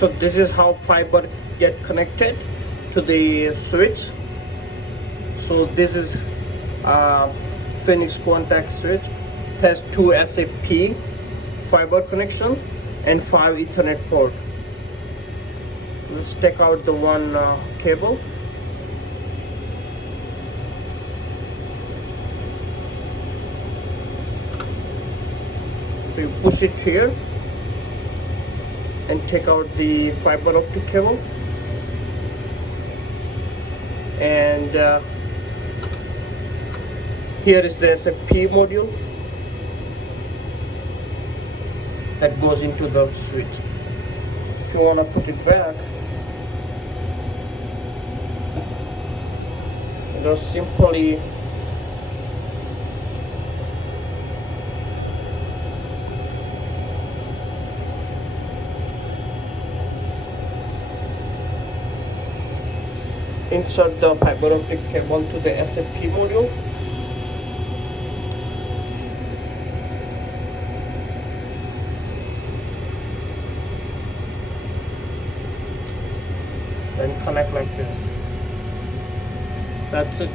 So this is how fiber get connected to the switch. So this is Phoenix contact switch. It has 2 SAP fiber connection and 5 Ethernet port. Let's take out the one cable. So you push it here and take out the fiber optic cable, and here is the SFP module that goes into the switch. If you want to put it back, you just simply insert the fiber optic cable to the SFP module. And connect like this. That's it.